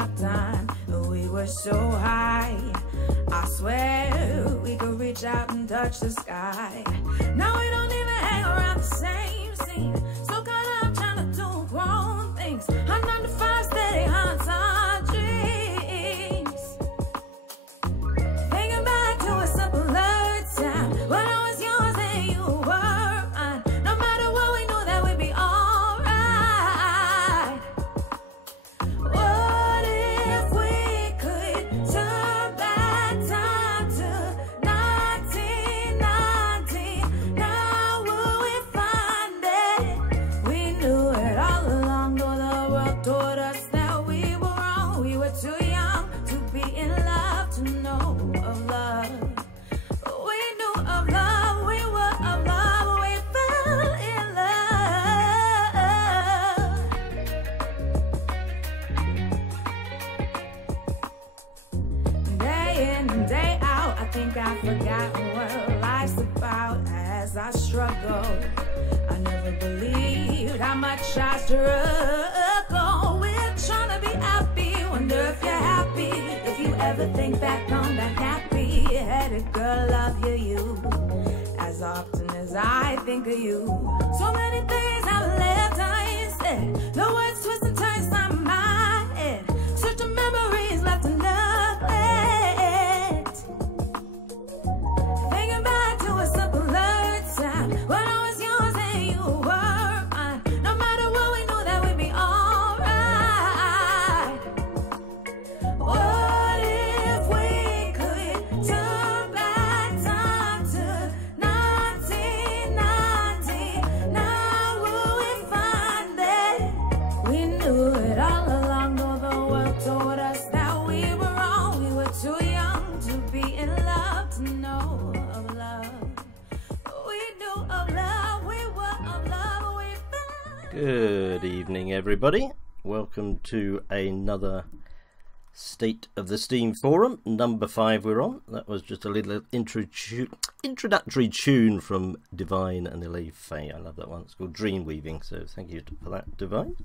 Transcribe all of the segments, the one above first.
about time. We were so high, I swear we could reach out and touch the sky. Now we don't even hang around the same scene. So caught up trying to do grown things. Our 9 to 5 steady haunts our dreams. Thinking back to a simpler time when I was yours and you were mine. No matter what, we knew that we'd be alright. What if we could turn back time to 1990? Now would we find it? We knew it all along, though the world told us that we were wrong. We were too young to be in love, to know of love. We knew of love, we were of love, we fell in love. Day in and day out, I think I've forgotten what life's about as I struggle. I never believed how much I struggle. We're trying to be happy, wonder if you're happy. If you ever think back on that happy-headed girl, I'll hear you as often as I think of you. So many things I've left unsaid. The words twist and turn inside my head. Such a memories left in neglect. Thinking back to a simpler time when I was yours and you were mine. No matter what, we knew that we'd be alright. What if we could turn back time to 1990? Now would we find it? We knew it all along, though the world told us that we were wrong. We were too young to be in love, to know of love. We knew of love, we were of love, we found. Good evening, everybody. Welcome to another State of the Steem Forum, number 5 we're on. That was just a little introductory tune from Divine and Elaine Faye. I love that one. It's called Dream Weaving, so thank you for that, Divine.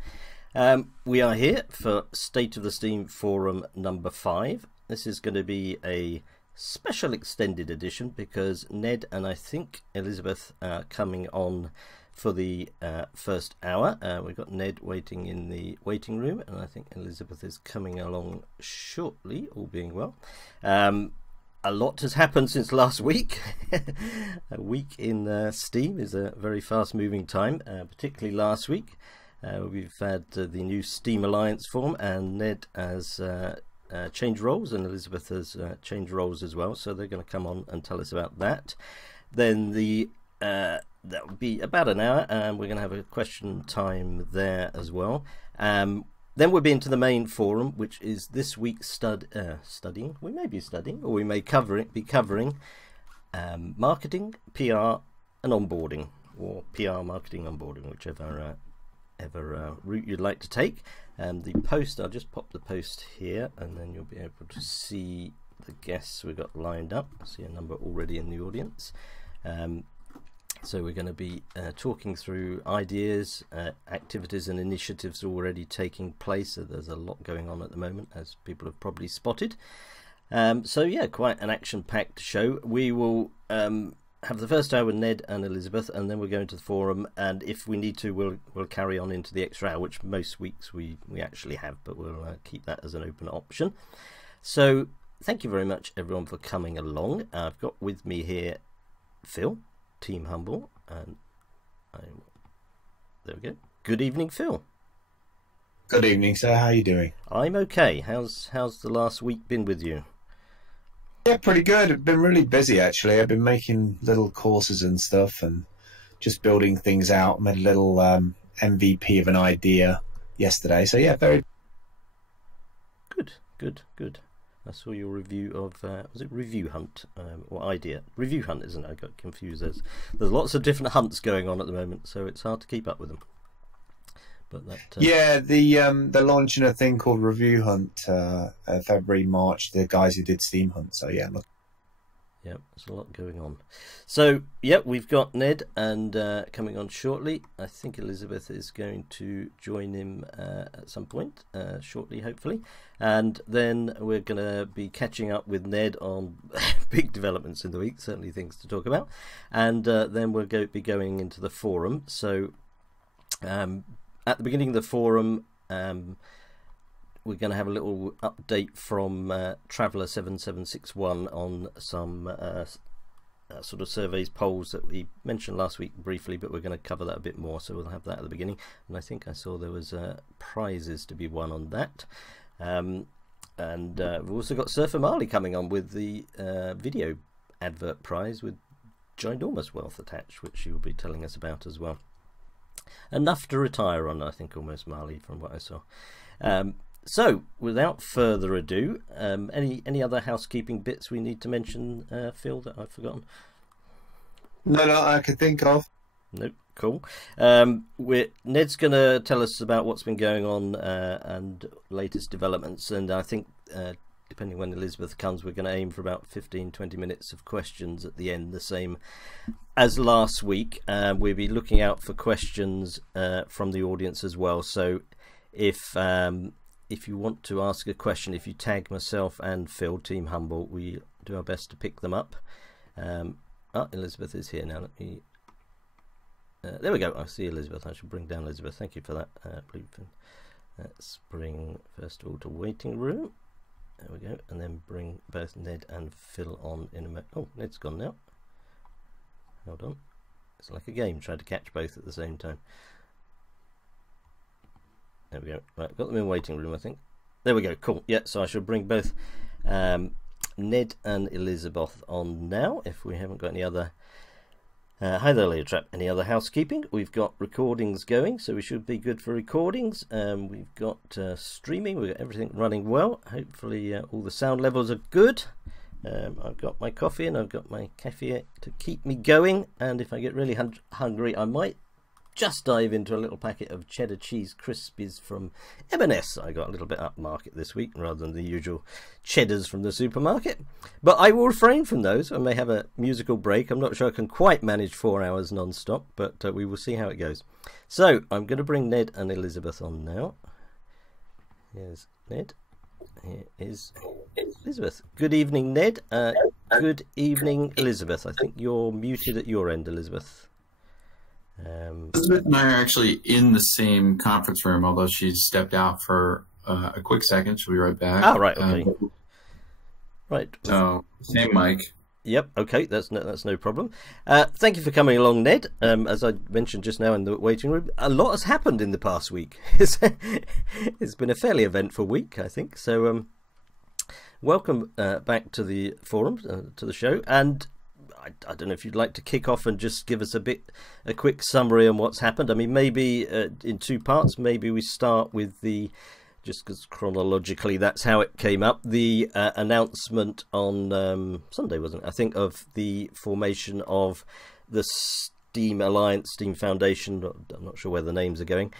We are here for State of the Steem Forum number 5. This is going to be a special extended edition because Ned and I think Elizabeth are coming on for the first hour. We've got Ned waiting in the waiting room, and I think Elizabeth is coming along shortly, all being well. A lot has happened since last week. A week in Steam is a very fast-moving time, particularly last week. We've had the new Steam Alliance form, and Ned has changed roles, and Elizabeth has changed roles as well, so they're going to come on and tell us about that. Then that will be about an hour, and we're going to have a question time there as well. Then we'll be into the main forum, which is this week's studying. We may be studying, or we may be covering marketing, PR, and onboarding, or PR, marketing, onboarding, whichever route you'd like to take. The post, I'll just pop the post here, and then you'll be able to see the guests we've got lined up. I see a number already in the audience. So we're going to be talking through ideas, activities and initiatives already taking place. So there's a lot going on at the moment, as people have probably spotted. So yeah, quite an action-packed show. We will have the first hour with Ned and Elizabeth, and then we'll go into the forum, and if we need to, we'll carry on into the extra hour, which most weeks we actually have, but we'll keep that as an open option. So thank you very much, everyone, for coming along. I've got with me here Phil, Team Humble, and there we go. Good evening, Phil. Good evening, sir. How are you doing? I'm okay. How's the last week been with you? Yeah, pretty good. I've been really busy, actually. I've been making little courses and stuff and just building things out. Made a little MVP of an idea yesterday. So yeah, very good. I saw your review of was it Review Hunt or Idea? Review Hunt, isn't it? I got confused. There's lots of different hunts going on at the moment, so it's hard to keep up with them. But that yeah, they're launching a thing called Review Hunt February, March. The guys who did Steam Hunt. So yeah, look. Yep, there's a lot going on. So, yep, we've got Ned and coming on shortly. I think Elizabeth is going to join him at some point shortly, hopefully. And then we're going to be catching up with Ned on big developments in the week, certainly things to talk about. And then we'll be going into the forum. So, at the beginning of the forum, we're going to have a little update from Traveller 7761 on some sort of surveys, polls that we mentioned last week briefly, but we're going to cover that a bit more, so we'll have that at the beginning. And I think I saw there was prizes to be won on that. And we've also got Surfer Marley coming on with the video advert prize with ginormous wealth attached, which she will be telling us about as well. Enough to retire on, I think, almost, Marley, from what I saw. So, without further ado, any other housekeeping bits we need to mention, Phil, that I've forgotten? No, I can think of. Nope, cool. Ned's going to tell us about what's been going on and latest developments, and I think, depending when Elizabeth comes, we're going to aim for about 15-20 minutes of questions at the end, the same as last week. We'll be looking out for questions from the audience as well, so if you want to ask a question, if you tag myself and Phil, Team Humble, we do our best to pick them up. Elizabeth is here now. Let me. There we go. I see Elizabeth. I should bring down Elizabeth. Thank you for that, Bluefin. Let's bring first of all to waiting room. There we go, and then bring both Ned and Phil on in a moment. Oh, Ned's gone now. Hold on. It's like a game trying to catch both at the same time. There we go. Right, got them in waiting room, I think. There we go. Cool. Yeah, so I should bring both Ned and Elizabeth on now, if we haven't got any other... hi there, Leo Trap. Any other housekeeping? We've got recordings going, so we should be good for recordings. We've got streaming. We've got everything running well. Hopefully all the sound levels are good. I've got my coffee and I've got my cafe to keep me going. And if I get really hungry, I might just dive into a little packet of cheddar cheese crispies from M&S. I got a little bit upmarket this week rather than the usual cheddars from the supermarket. But I will refrain from those. I may have a musical break. I'm not sure I can quite manage 4 hours non-stop, but we will see how it goes. So I'm going to bring Ned and Elizabeth on now. Here's Ned. Here is Elizabeth. Good evening, Ned. Good evening, Elizabeth. I think you're muted at your end, Elizabeth. Elizabeth and I are actually in the same conference room, although she's stepped out for a quick second. She'll be right back. Oh, right, okay. Right. So, same mic. Yep, okay, that's no problem. Thank you for coming along, Ned. As I mentioned just now in the waiting room, a lot has happened in the past week. It's been a fairly eventful week, I think. So, welcome back to the forum, to the show, and I don't know if you'd like to kick off and just give us a quick summary on what's happened. I mean, maybe in two parts. Maybe we start with just because chronologically that's how it came up, the announcement on Sunday, wasn't it? I think, of the formation of the Steem Alliance, Steem Foundation. I'm not sure where the names are going,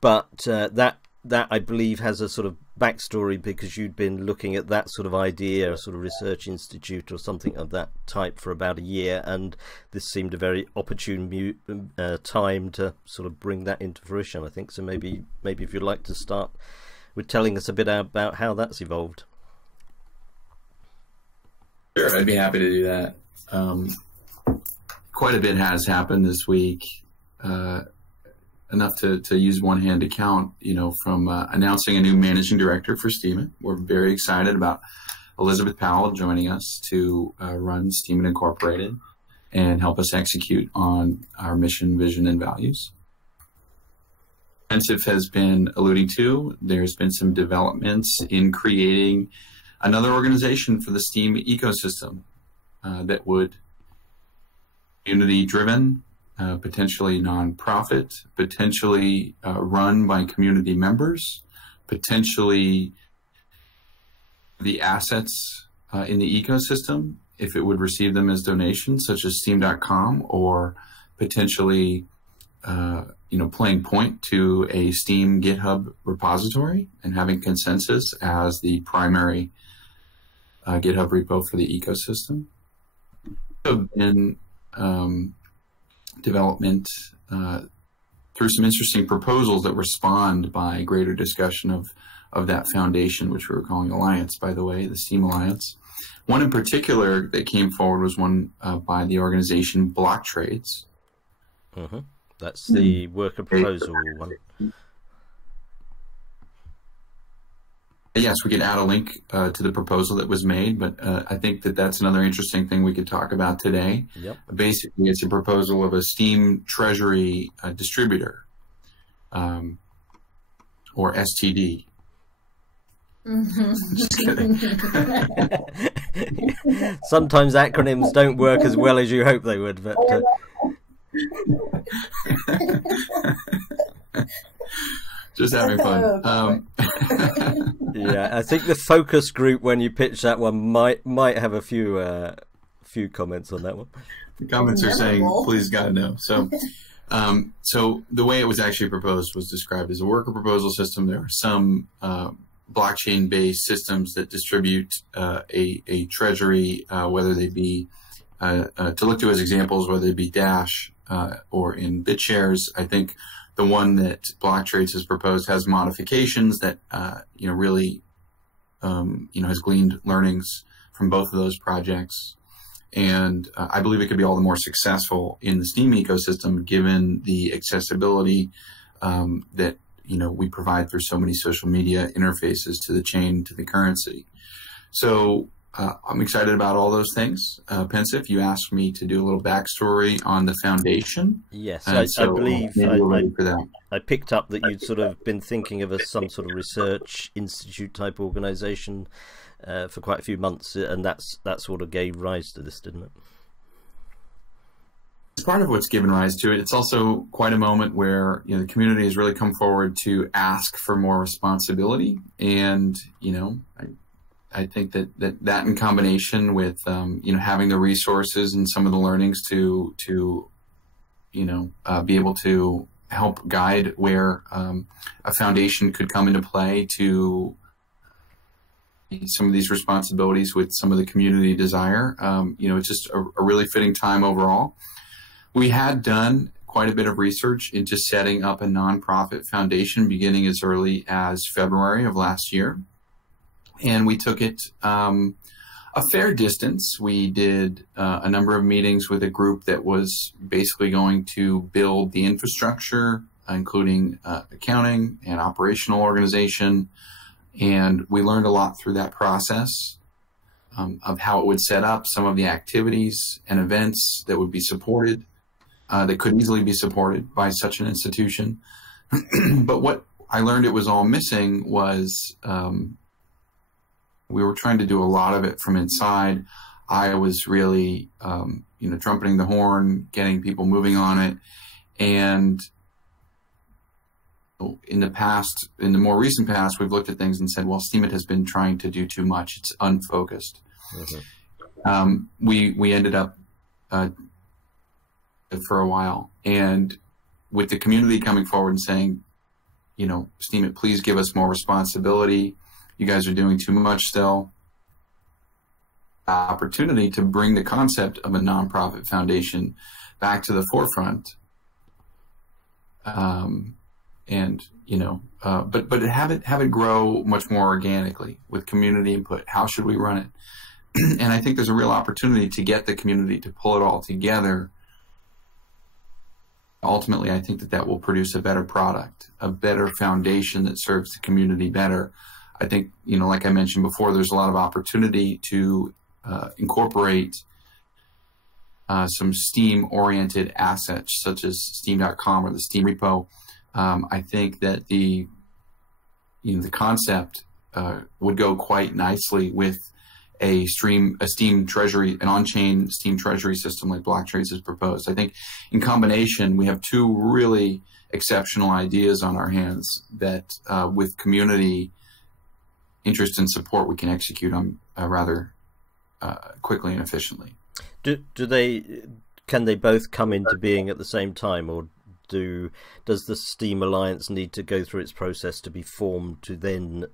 but that I believe has a sort of backstory, because you'd been looking at that sort of idea, a sort of research institute or something of that type, for about a year, and this seemed a very opportune time to sort of bring that into fruition, I think. So maybe if you'd like to start with telling us a bit about how that's evolved. Sure, I'd be happy to do that. Quite a bit has happened this week. Enough to use one hand to count, from announcing a new managing director for Steemit. We're very excited about Elizabeth Powell joining us to run Steemit Incorporated and help us execute on our mission, vision, and values. Intensive has been alluding to, there's been some developments in creating another organization for the Steem ecosystem that would community-driven, potentially nonprofit, potentially run by community members, potentially the assets in the ecosystem, if it would receive them as donations, such as Steem.com, or potentially playing point to a Steem GitHub repository and having consensus as the primary GitHub repo for the ecosystem. In development through some interesting proposals that were spawned by greater discussion of that foundation, which we were calling Alliance, by the way, the Steem Alliance. One in particular that came forward was one by the organization Block Trades. Mm-hmm. That's the worker proposal one. Yes, we can add a link to the proposal that was made, but I think that that's another interesting thing we could talk about today. Yep. Basically, it's a proposal of a Steem Treasury distributor, or STD. Just kidding. Sometimes acronyms don't work as well as you hope they would, but just having fun. Yeah, I think the focus group, when you pitch that one, might have a few comments on that one. The comments are saying, "Please, God, no." So, so the way it was actually proposed was described as a worker proposal system. There are some blockchain-based systems that distribute a treasury, whether they be to look to as examples, whether they be Dash or in BitShares. I think the one that Block Trades has proposed has modifications that really has gleaned learnings from both of those projects, and I believe it could be all the more successful in the Steem ecosystem given the accessibility that we provide through so many social media interfaces to the chain, to the currency. So I'm excited about all those things. Pensive, you asked me to do a little backstory on the foundation. Yes, so I believe maybe we're ready for that. I picked up that you'd sort of been thinking of some sort of research institute type organization for quite a few months, and that sort of gave rise to this, didn't it? It's part of what's given rise to it. It's also quite a moment where the community has really come forward to ask for more responsibility, and I think that in combination with having the resources and some of the learnings to be able to help guide where a foundation could come into play to some of these responsibilities with some of the community desire. It's just a really fitting time overall. We had done quite a bit of research into setting up a nonprofit foundation beginning as early as February of last year. And we took it a fair distance. We did a number of meetings with a group that was basically going to build the infrastructure, including accounting and operational organization. And we learned a lot through that process of how it would set up, some of the activities and events that would be supported, that could easily be supported by such an institution. But what I learned it was all missing was we were trying to do a lot of it from inside. I was really, trumpeting the horn, getting people moving on it. And in the more recent past, we've looked at things and said, well, Steemit has been trying to do too much. It's unfocused. Mm-hmm. We ended up for a while, and with the community coming forward and saying, Steemit, please give us more responsibility. You guys are doing too much still. Opportunity to bring the concept of a nonprofit foundation back to the forefront. But have it grow much more organically with community input. How should we run it? And I think there's a real opportunity to get the community to pull it all together. Ultimately, I think that will produce a better product, a better foundation that serves the community better. I think, like I mentioned before, there's a lot of opportunity to incorporate some Steem-oriented assets, such as Steem.com or the Steem repo. I think that the concept would go quite nicely with a Steem treasury, an on-chain Steem treasury system like Block Trades has proposed. I think in combination, we have two really exceptional ideas on our hands that with community interest and support, we can execute on rather quickly and efficiently. Can they both come into being at the same time, or does the Steem Alliance need to go through its process to be formed to then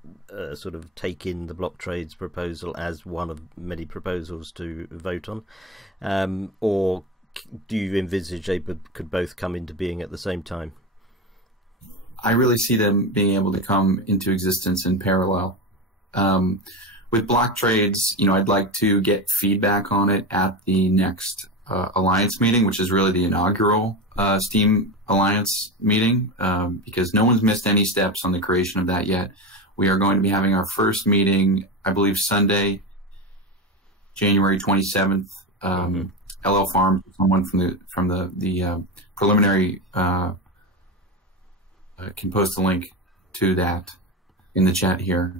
sort of take in the block trades proposal as one of many proposals to vote on, or do you envisage they could both come into being at the same time? I really see them being able to come into existence in parallel. With block trades, I'd like to get feedback on it at the next Alliance meeting, which is really the inaugural Steem Alliance meeting, because no one's missed any steps on the creation of that yet. We are going to be having our first meeting, I believe, Sunday, January 27th. LL Farms, someone from the preliminary can post a link to that in the chat here.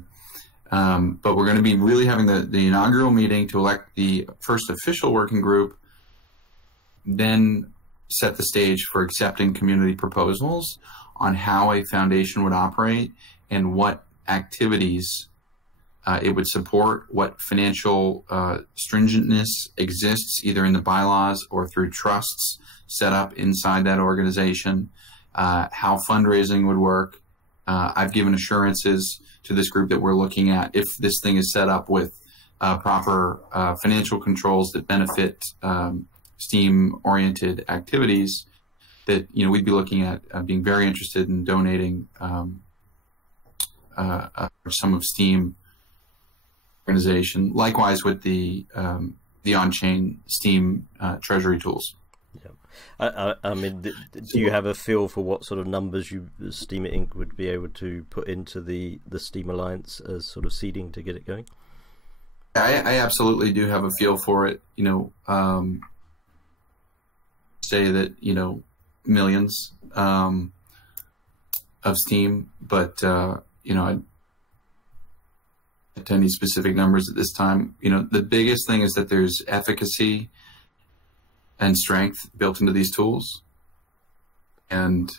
But we're going to be really having the inaugural meeting to elect the first official working group, then set the stage for accepting community proposals on how a foundation would operate and what activities it would support, what financial stringentness exists either in the bylaws or through trusts set up inside that organization, how fundraising would work. I've given assurances to this group that we're looking at, if this thing is set up with proper financial controls that benefit STEAM-oriented activities, that we'd be looking at being very interested in donating some of STEAM organization. Likewise with the on-chain STEAM treasury tools. Yeah, I mean, do you have a feel for what sort of numbers Steemit Inc. would be able to put into the Steem Alliance as sort of seeding to get it going? I absolutely do have a feel for it. Say that millions of Steem, but I any specific numbers at this time. The biggest thing is that there's efficacy and strength built into these tools, and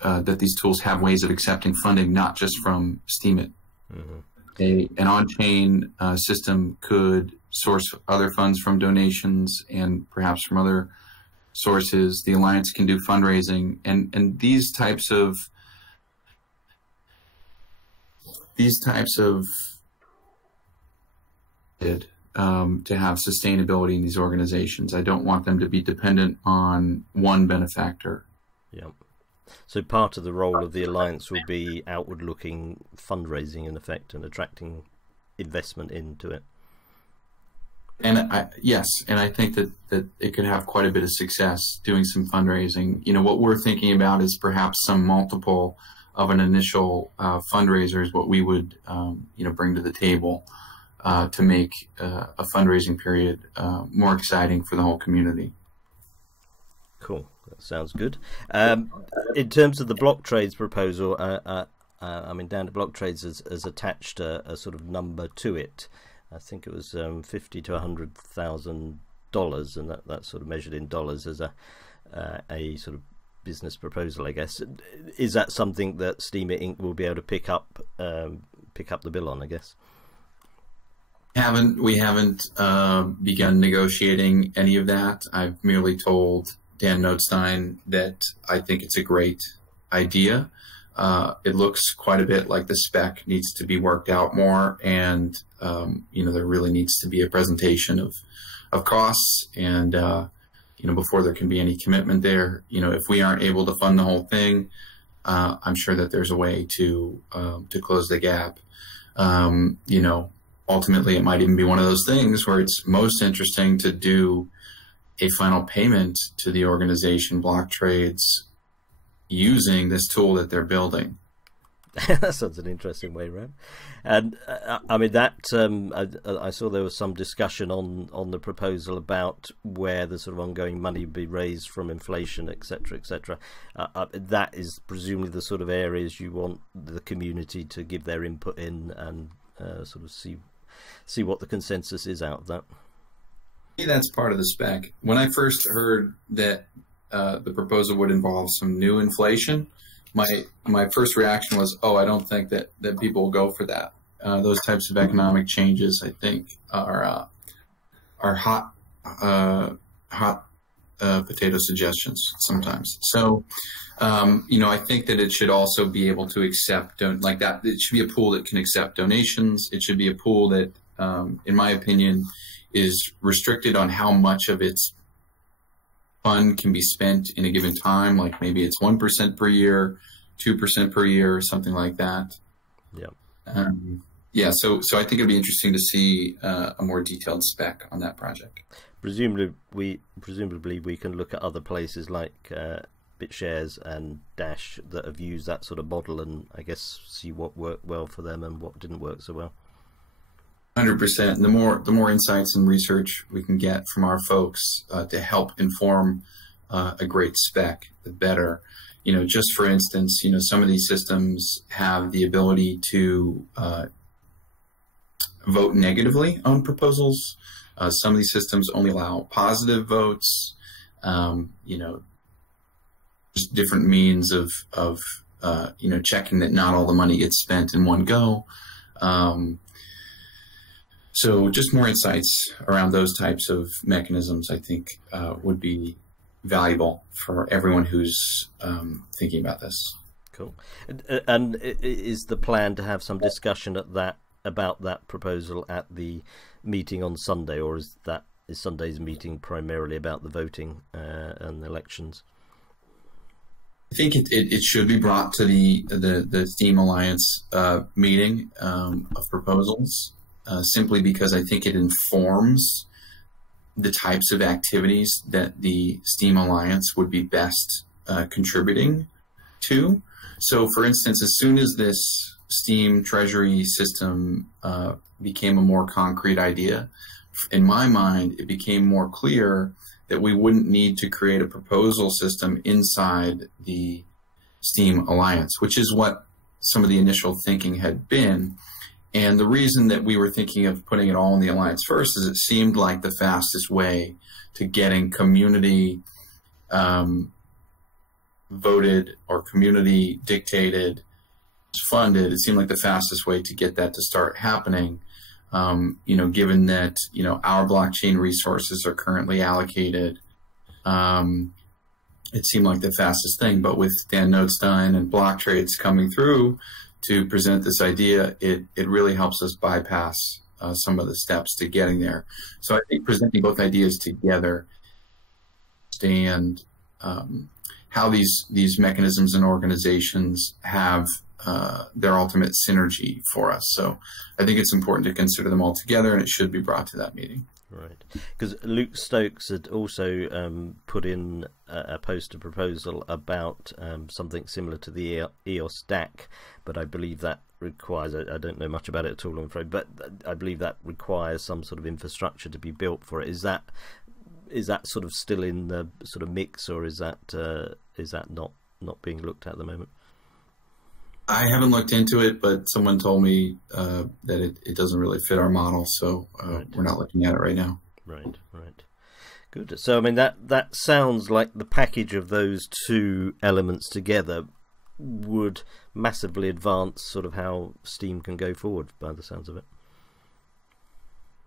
that these tools have ways of accepting funding, not just from Steemit. An on-chain system could source other funds from donations and perhaps from other sources. The Alliance can do fundraising, and these types of to have sustainability in these organizations. I don't want them to be dependent on one benefactor. Yeah. So part of the role of the Alliance will be outward-looking fundraising, in effect, and attracting investment into it. And yes, and I think that it could have quite a bit of success doing some fundraising. What we're thinking about is perhaps some multiple of an initial fundraiser is what we would bring to the table to make a fundraising period more exciting for the whole community. Cool. That sounds good. In terms of the block trades proposal, I mean, down to block trades has attached a sort of number to it. I think it was $50,000 to $100,000, and that's sort of measured in dollars as a sort of business proposal, I guess. Is that something that Steemit Inc. will be able to pick up the bill on, I guess? We haven't begun negotiating any of that. I've merely told Dan Notestein that I think it's a great idea. It looks quite a bit like the spec needs to be worked out more, and there really needs to be a presentation of costs, and before there can be any commitment there. If we aren't able to fund the whole thing, I'm sure that there's a way to close the gap. Ultimately, it might even be one of those things where it's most interesting to do a final payment to the organization, block trades, using this tool that they're building. That sounds an interesting way around. And I mean, that I saw there was some discussion on the proposal about where the sort of ongoing money would be raised from inflation, etc., etc. That is presumably the sort of areas you want the community to give their input in and sort of see what the consensus is out of that. That's part of the spec. When I first heard that the proposal would involve some new inflation, my first reaction was, I don't think that people will go for that. Those types of economic changes, I think, are hot potato suggestions sometimes. So, I think that it should also be able to accept like that. It should be a pool that can accept donations. It should be a pool that, in my opinion, is restricted on how much of its fund can be spent in a given time. Like maybe it's 1% per year, 2% per year, something like that. Yeah. So I think it'd be interesting to see a more detailed spec on that project. Presumably we can look at other places like BitShares and Dash that have used that sort of model, and I guess see what worked well for them and what didn't work so well. 100%. The more insights and research we can get from our folks to help inform a great spec, the better. Just for instance, some of these systems have the ability to vote negatively on proposals. Some of these systems only allow positive votes. Just different means of checking that not all the money gets spent in one go. So just more insights around those types of mechanisms, I think, would be valuable for everyone who's thinking about this. Cool. And is the plan to have some discussion about that proposal at the meeting on Sunday, or is Sunday's meeting primarily about the voting and the elections? I think it should be brought to the Steem Alliance meeting of proposals, simply because I think it informs the types of activities that the Steem Alliance would be best contributing to. So, for instance, as soon as this Steem Treasury system became a more concrete idea, in my mind, it became more clear that we wouldn't need to create a proposal system inside the Steem Alliance, which is what some of the initial thinking had been. And the reason that we were thinking of putting it all in the Alliance first is it seemed like the fastest way to getting community voted or community dictated, funded. It seemed like the fastest way to get that to start happening. Given that, our blockchain resources are currently allocated, it seemed like the fastest thing. But with Dan Notestein and block trades coming through to present this idea, it really helps us bypass some of the steps to getting there. So I think presenting both ideas together and how these mechanisms and organizations have their ultimate synergy for us. So I think it's important to consider them all together, and it should be brought to that meeting. Right, because Luke Stokes had also put in a poster proposal about something similar to the EOS DAC, but I believe that requires, I don't know much about it at all, I'm afraid, but I believe that requires some sort of infrastructure to be built for it. Is that sort of still in the sort of mix, or is that not being looked at the moment? I haven't looked into it, but someone told me that it doesn't really fit our model, so right. We're not looking at it right now. Right. Good. So, I mean, that sounds like the package of those two elements together would massively advance sort of how Steem can go forward, by the sounds of it.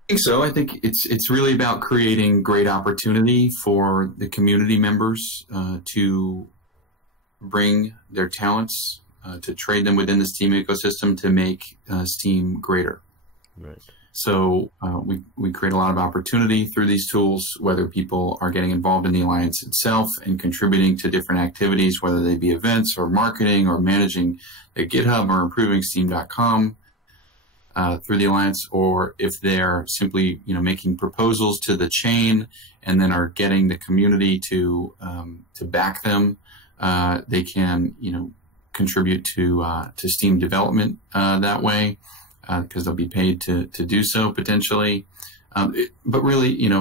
I think so. I think it's really about creating great opportunity for the community members to bring their talents, to trade them within the Steem ecosystem to make Steem greater. Right. So we create a lot of opportunity through these tools, whether people are getting involved in the Alliance itself and contributing to different activities, whether they be events or marketing or managing a GitHub or improving Steem.com through the Alliance, or if they're simply making proposals to the chain and then are getting the community to back them, they can contribute to Steem development that way, because they'll be paid to do so potentially. But really,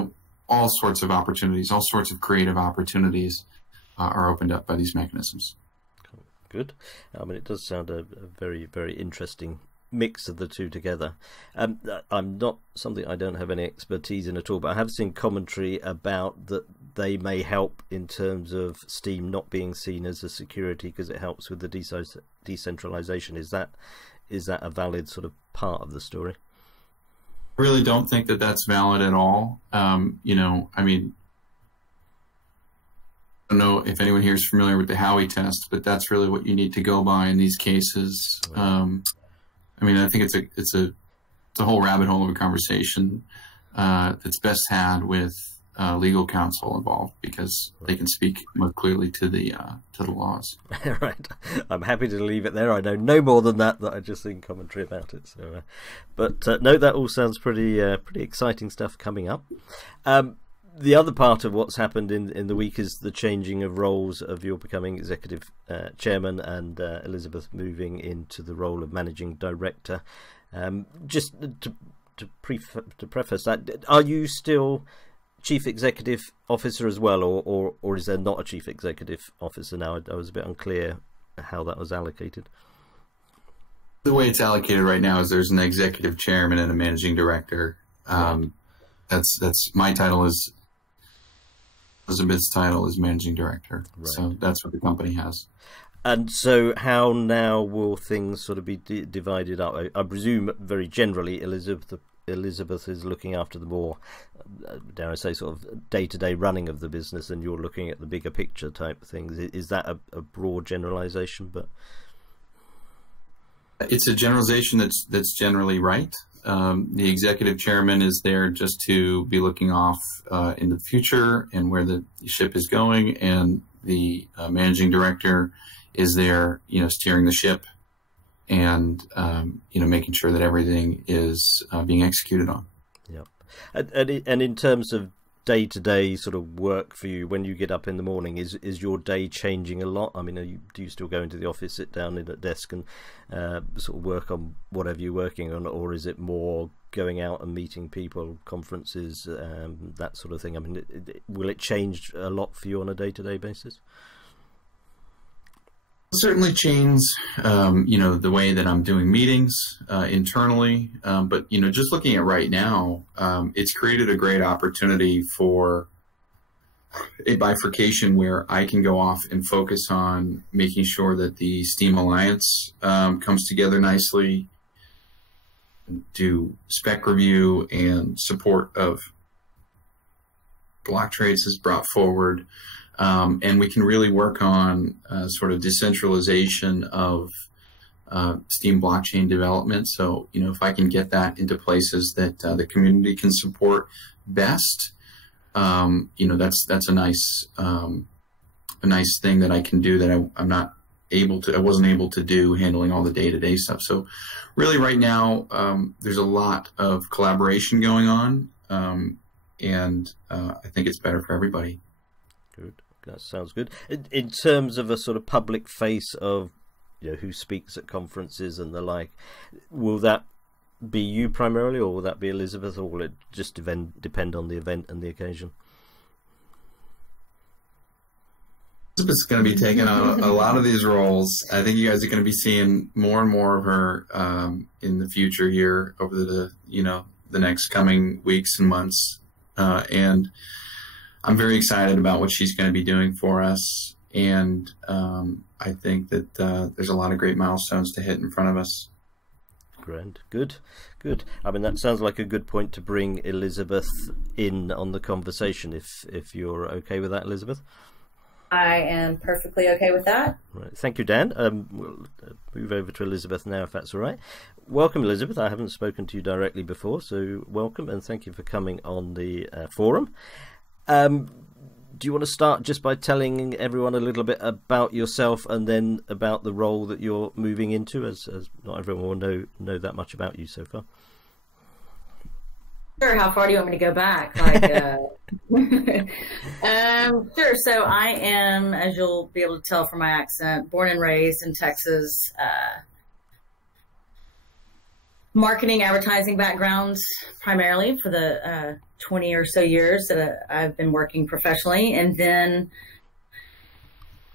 all sorts of opportunities, all sorts of creative opportunities are opened up by these mechanisms. Cool. Good. I mean, it does sound a very, very interesting mix of the two together. I'm not something I don't have any expertise in at all, but I have seen commentary about that they may help in terms of Steem not being seen as a security because it helps with the decentralization. Is that a valid sort of part of the story? I really don't think that that's valid at all. I mean, I don't know if anyone here is familiar with the Howey test, but that's really what you need to go by in these cases. I mean, I think it's a whole rabbit hole of a conversation that's best had with legal counsel involved, because they can speak more clearly to the laws. Right. I'm happy to leave it there. I know no more than that. I just think commentary about it. So, but no, that all sounds pretty exciting stuff coming up. The other part of what's happened in the week is the changing of roles of your becoming executive chairman and Elizabeth moving into the role of managing director. Just to preface that, are you still chief executive officer as well, or is there not a chief executive officer now? I was a bit unclear how that was allocated. The way it's allocated right now is there's an executive chairman and a managing director. That's my title is Elizabeth's title is managing director. Right. So that's what the company has. And so how now will things sort of be divided up? I presume very generally Elizabeth is looking after the more, dare I say, sort of day-to-day running of the business, and you're looking at the bigger picture type things. Is that a broad generalization? But it's a generalization that's generally right. The executive chairman is there just to be looking off into the future and where the ship is going, and the managing director is there, steering the ship and making sure that everything is being executed on. Yeah, and in terms of day-to-day sort of work for you, when you get up in the morning, is your day changing a lot? I mean, do you still go into the office, sit down at a desk and sort of work on whatever you're working on, or is it more going out and meeting people, conferences, that sort of thing? I mean, will it change a lot for you on a day-to-day basis? Certainly change, the way that I'm doing meetings internally. But, just looking at right now, it's created a great opportunity for a bifurcation where I can go off and focus on making sure that the Steem Alliance comes together nicely, do spec review and support of block trades is brought forward. And we can really work on sort of decentralization of Steem blockchain development. So, if I can get that into places that the community can support best, that's a nice thing that I can do that I wasn't able to do handling all the day-to-day stuff. So really right now, there's a lot of collaboration going on, and I think it's better for everybody. Good. That sounds good. In terms of a sort of public face of, who speaks at conferences and the like, will that be you primarily, or will that be Elizabeth, or will it just depend on the event and the occasion? Elizabeth's going to be taking on a lot of these roles. I think you guys are going to be seeing more and more of her in the future here over the next coming weeks and months, and I'm very excited about what she's going to be doing for us, and I think that there's a lot of great milestones to hit in front of us. Grand. Good. I mean, that sounds like a good point to bring Elizabeth in on the conversation, if you're okay with that, Elizabeth. I am perfectly okay with that. Right. Thank you, Dan. We'll move over to Elizabeth now, if that's all right. Welcome, Elizabeth. I haven't spoken to you directly before, so welcome, and thank you for coming on the forum. Do you want to start just by telling everyone a little bit about yourself, and then about the role that you're moving into, as not everyone will know that much about you so far? Sure. How far do you want me to go back? Sure. So I am, as you'll be able to tell from my accent, born and raised in Texas. Marketing, advertising backgrounds primarily for the 20 or so years that I've been working professionally, and then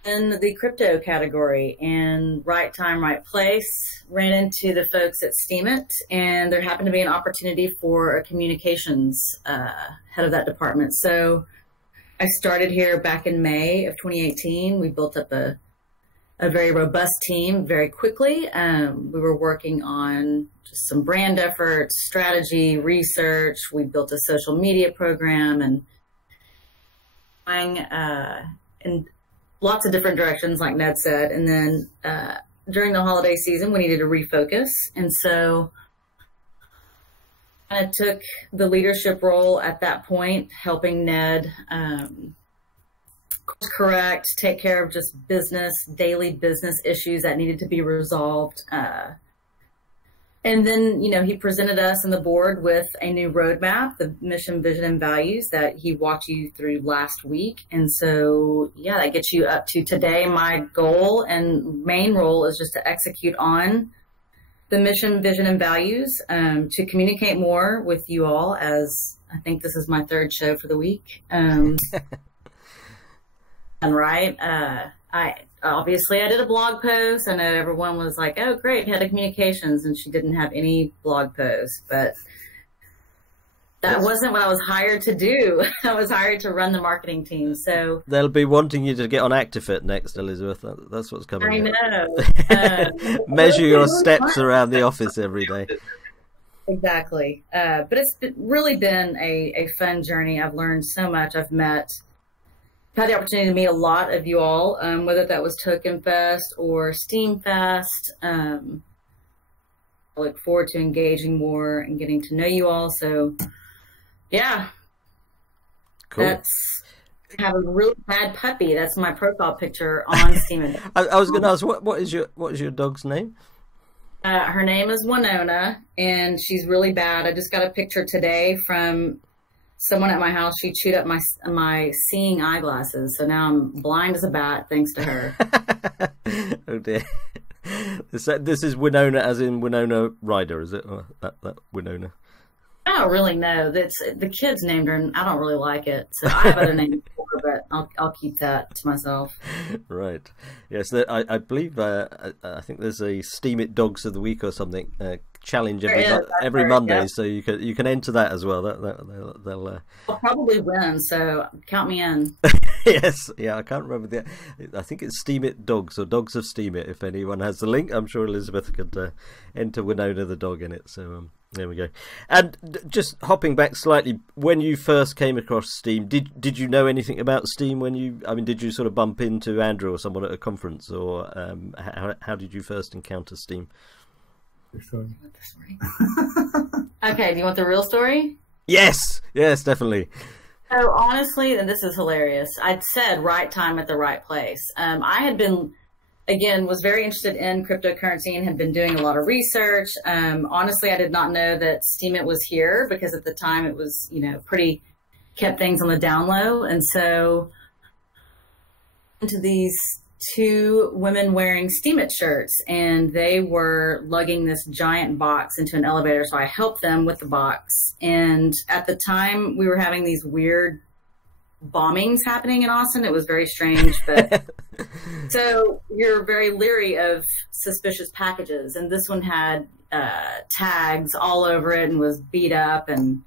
in the crypto category, and right time, right place, ran into the folks at Steemit, and there happened to be an opportunity for a communications head of that department. So I started here back in May of 2018. We built up a very robust team very quickly. We were working on just some brand efforts, strategy, research. We built a social media program, and in lots of different directions, like Ned said. And then during the holiday season, we needed to refocus. And so I took the leadership role at that point, helping Ned course correct, take care of just daily business issues that needed to be resolved. And then, he presented us and the board with a new roadmap, the mission, vision, and values that he walked you through last week. And so, that gets you up to today. My goal and main role is just to execute on the mission, vision, and values, to communicate more with you all, as I think this is my third show for the week. And right. I did a blog post. I know everyone was like, oh, great, head of communications, and she didn't have any blog posts, but that wasn't what I was hired to do. I was hired to run the marketing team. So they'll be wanting you to get on ActiFit next, Elizabeth. That's what's coming. I know. Measure your steps around the office every day. Exactly. But it's really been a fun journey. I've learned so much. I've had the opportunity to meet a lot of you all, whether that was Token Fest or Steam Fest. I look forward to engaging more and getting to know you all. So, cool. I have a really bad puppy. That's my profile picture on Steemit. I was going to ask, what is your dog's name? Her name is Winona, and she's really bad. I just got a picture today from someone at my house. She chewed up my seeing eyeglasses, so now I'm blind as a bat thanks to her. Oh dear. This is Winona, as in Winona Ryder, is it? Or that Winona? I don't really know. The kids named her, and I don't really like it. So I have other names for her, but I'll keep that to myself. Right. Yes, I believe I think there's a Steemit Dogs of the Week or something challenge every Monday, yeah. So you can enter that as well. I'll probably win, so count me in. Yes, yeah, I can't remember I think it's Steemit Dogs or Dogs of Steemit. If anyone has the link, I'm sure Elizabeth could enter Winona the dog in it. So there we go. And just hopping back slightly, when you first came across Steem, did you know anything about Steem did you sort of bump into Andrew or someone at a conference, or how did you first encounter Steem? Okay, do you want the real story? Yes, definitely. So honestly, and this is hilarious, I'd said right time at the right place. I had been, again, was very interested in cryptocurrency and had been doing a lot of research. Honestly, I did not know that Steemit was here, because at the time it was, pretty kept things on the down low. And so into these two women wearing Steemit shirts, and they were lugging this giant box into an elevator. So I helped them with the box. And at the time we were having these weird bombings happening in Austin. It was very strange, but so you're very leery of suspicious packages. And this one had tags all over it and was beat up. And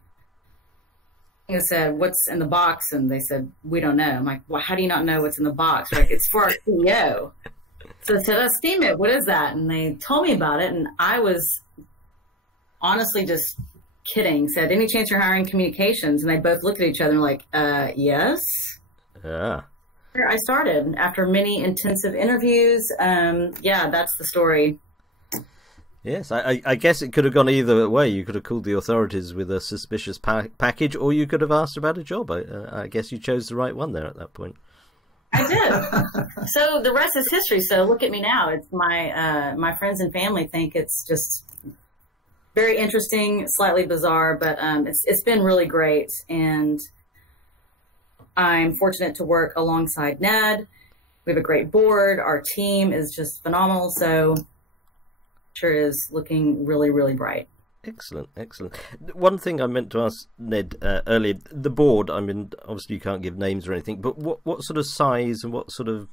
I said, what's in the box? And they said, we don't know. I'm like, well, how do you not know what's in the box? Like, it's for our CEO. So I said, oh, Steemit, what is that? And they told me about it. And I was honestly just kidding. Said, any chance you're hiring communications? And they both looked at each other and were like, yes. Yeah. I started after many intensive interviews. That's the story. Yes, I guess it could have gone either way. You could have called the authorities with a suspicious package, or you could have asked about a job. I guess you chose the right one there at that point. I did. So the rest is history. So look at me now. It's my friends and family think it's just very interesting, slightly bizarre, but it's been really great. And I'm fortunate to work alongside Ned. We have a great board. Our team is just phenomenal. So sure is looking really, really bright. Excellent. One thing I meant to ask Ned earlier, the board, obviously you can't give names or anything, but what sort of size and what sort of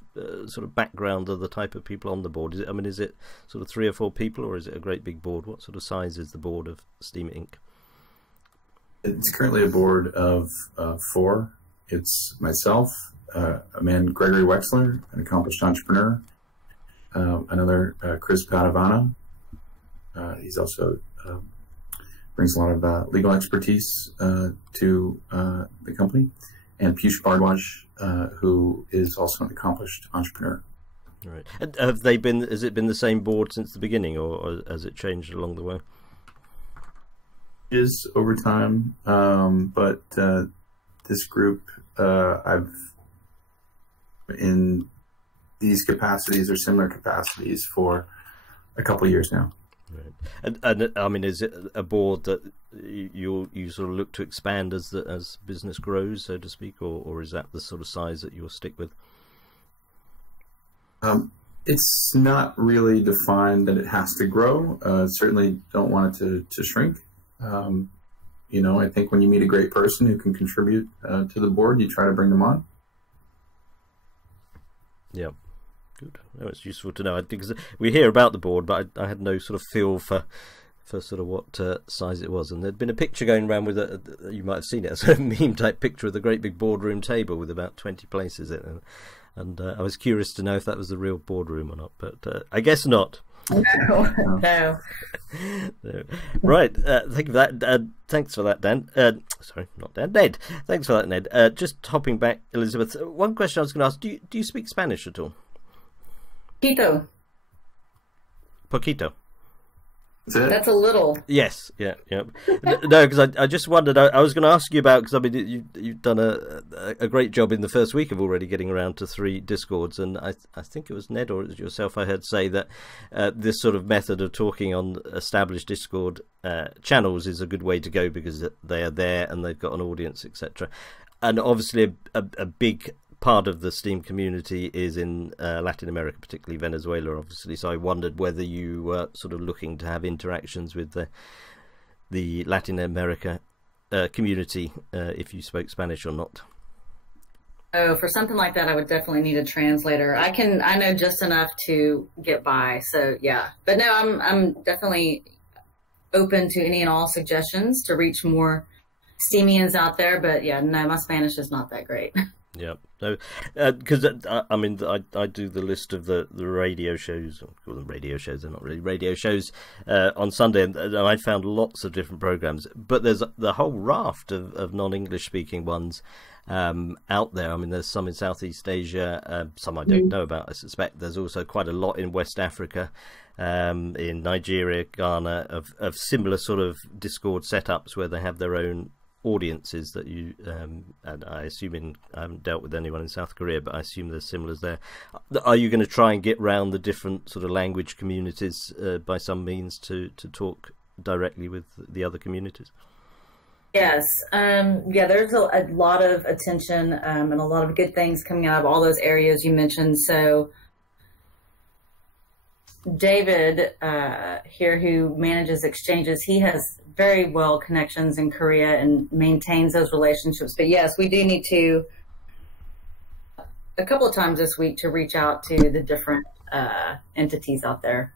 background are the type of people on the board? Is it sort of 3 or 4 people, or is it a great big board? What sort of size is the board of Steemit Inc.? It's currently a board of 4. It's myself, a man, Gregory Wexler, an accomplished entrepreneur, another, Chris Padavano. He's also brings a lot of legal expertise to the company, and Piyush Bhardwaj, who is also an accomplished entrepreneur. Right. And has it been the same board since the beginning, or has it changed along the way? It is over time, but this group, I've in these capacities or similar capacities for a couple of years now. Right. And I mean, is it a board that you sort of look to expand as business grows, so to speak, or is that the sort of size that you'll stick with? It's not really defined that it has to grow. Certainly don't want it to shrink. I think when you meet a great person who can contribute to the board, you try to bring them on. Yeah, good. No, it's useful to know, because we hear about the board, but I had no sort of feel for sort of what size it was. And there'd been a picture going around with you might have seen it, a sort of meme type picture of the great big boardroom table with about 20 places in it. And I was curious to know if that was the real boardroom or not, but I guess not. No. Right. Thank you for that. Thanks for that, Dan. Sorry, not Dan. Ned. Thanks for that, Ned. Just hopping back, Elizabeth. One question I was going to ask: Do you speak Spanish at all? Poquito. That's a little. Yes, yeah. No, because I just wondered. I was going to ask you about, because I mean you've done a great job in the first week of already getting around to 3 Discords, and I think it was Ned or it was yourself I heard say that this sort of method of talking on established Discord channels is a good way to go, because they are there and they've got an audience, etc. And obviously a big part of the Steem community is in Latin America, particularly Venezuela, obviously. So I wondered whether you were sort of looking to have interactions with the Latin America community, if you spoke Spanish or not. Oh, for something like that, I would definitely need a translator. I know just enough to get by. So yeah, but no, I'm definitely open to any and all suggestions to reach more Steemians out there. But yeah, no, my Spanish is not that great. Yeah, no, because I mean, I do the list of the radio shows. I call them radio shows; they're not really radio shows on Sunday, and I found lots of different programs. But there's the whole raft of non-English speaking ones out there. I mean, there's some in Southeast Asia, some I don't know about. I suspect there's also quite a lot in West Africa, in Nigeria, Ghana, of similar sort of Discord setups where they have their own audiences that you and I assume I haven't dealt with anyone in South Korea, but I assume there's similars there. Are you going to try and get round the different sort of language communities by some means to talk directly with the other communities? Yes. Yeah, there's a lot of attention and a lot of good things coming out of all those areas you mentioned. So David here, who manages exchanges, he has very well connections in Korea and maintains those relationships. But yes, we do need to, a couple of times this week, to reach out to the different entities out there.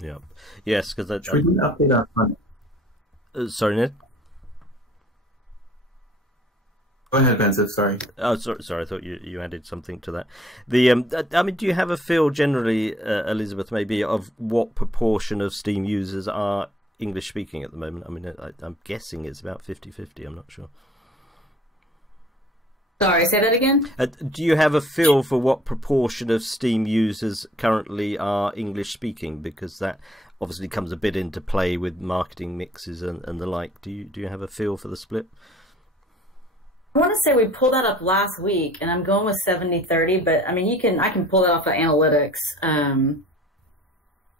Yeah. Yes, because that. We didn't update our front. Sorry, Ned. Go ahead, Benzo. Sorry. Oh, sorry. I thought you added something to that. I mean, do you have a feel generally, Elizabeth, maybe, of what proportion of Steem users are English speaking at the moment? I mean, I'm guessing it's about 50-50. I'm not sure. Sorry, say that again. Do you have a feel for what proportion of Steem users currently are English speaking? Because that obviously comes a bit into play with marketing mixes and the like. Do you have a feel for the split? I want to say we pulled that up last week, and I'm going with 70-30. But I mean, I can pull that off of analytics.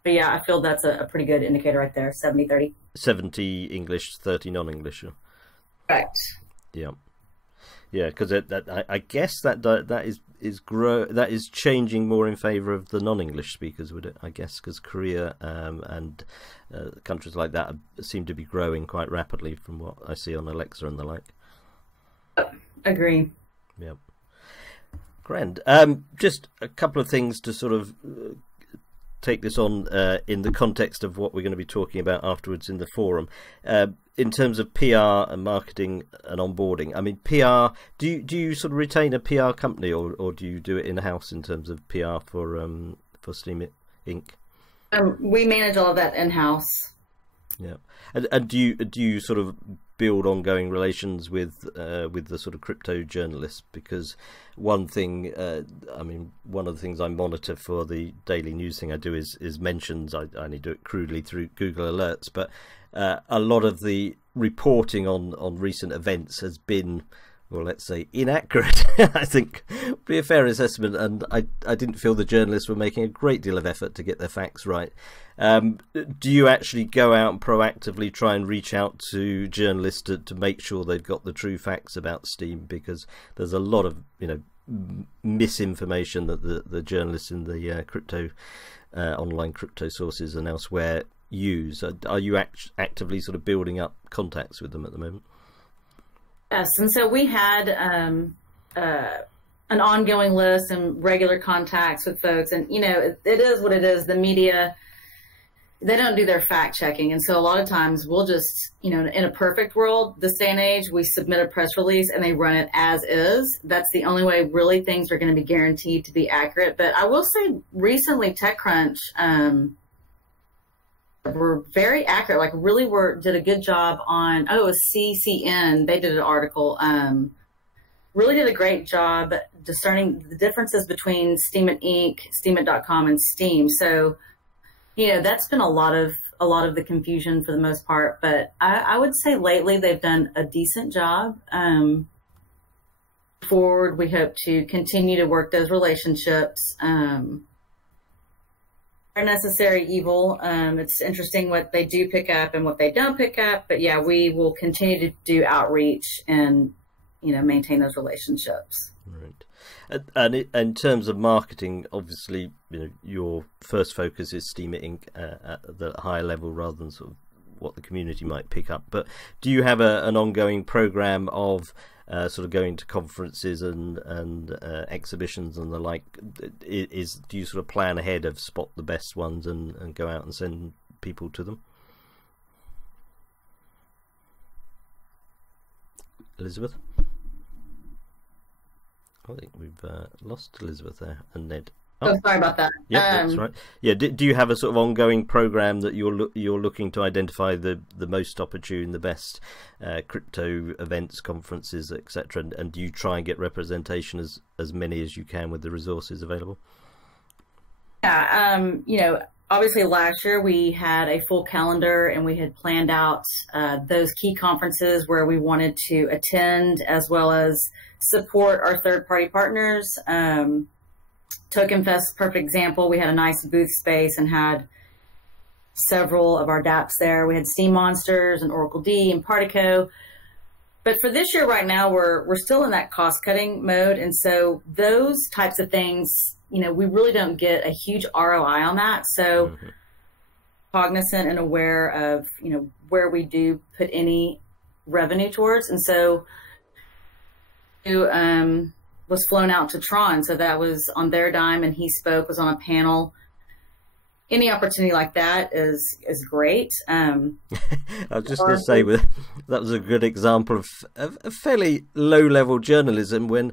But yeah, I feel that's a pretty good indicator right there. 70-30. 70 English, 30 non-English. Correct. Yeah. Yeah, because I guess that is changing more in favour of the non-English speakers, would it? I guess because Korea and countries like that seem to be growing quite rapidly from what I see on Alexa and the like. Agree. Yeah. Grand. Just a couple of things to sort of take this on in the context of what we're going to be talking about afterwards in the forum. In terms of PR and marketing and onboarding, I mean, PR, do you sort of retain a PR company or do you do it in-house in terms of PR for Steemit Inc.? We manage all of that in-house. Yeah. And do you sort of build ongoing relations with the sort of crypto journalists? Because one thing, one of the things I monitor for the daily news thing I do is mentions. I only do it crudely through Google Alerts, but a lot of the reporting on recent events has been, well, let's say, inaccurate. I think would be a fair assessment, and I didn't feel the journalists were making a great deal of effort to get their facts right. Do you actually go out and proactively try and reach out to journalists to make sure they've got the true facts about Steem? Because there's a lot of misinformation that the journalists in the online crypto sources and elsewhere use. Are you actively sort of building up contacts with them at the moment? Yes, and so we had an ongoing list and regular contacts with folks, and it is what it is. The media, they don't do their fact checking, and so a lot of times we'll just, in a perfect world, this day and age, we submit a press release and they run it as is. That's the only way really things are going to be guaranteed to be accurate. But I will say recently TechCrunch were very accurate, like really did a good job on, it was CCN, they did an article, really did a great job discerning the differences between Steemit Inc., Steemit.com, and Steem. So, that's been a lot of the confusion for the most part, but I would say lately they've done a decent job. Forward, we hope to continue to work those relationships. Necessary evil. It's interesting what they do pick up and what they don't pick up, but yeah, we will continue to do outreach and maintain those relationships. Right. And in terms of marketing, obviously, your first focus is Steemit Inc. At the higher level rather than sort of what the community might pick up. But do you have an ongoing program of sort of going to conferences and exhibitions and the like? Do you sort of plan ahead of spot the best ones and go out and send people to them? Elizabeth? I think we've lost Elizabeth there, and Ned. Oh, sorry about that. Yeah, that's right. Yeah, do you have a sort of ongoing program that you're looking to identify the most opportune, the best crypto events, conferences, etc., and do you try and get representation as many as you can with the resources available? Yeah, obviously last year we had a full calendar and we had planned out those key conferences where we wanted to attend as well as support our third-party partners. Token Fest, perfect example. We had a nice booth space and had several of our dApps there. We had Steem Monsters and Oracle D and Partico. But for this year right now, we're still in that cost-cutting mode. And so those types of things, we really don't get a huge ROI on that. So cognizant and aware of, where we do put any revenue towards. And so was flown out to Tron, so that was on their dime, and he was on a panel. Any opportunity like that is great. I was just going to say, that was a good example of fairly low-level journalism, when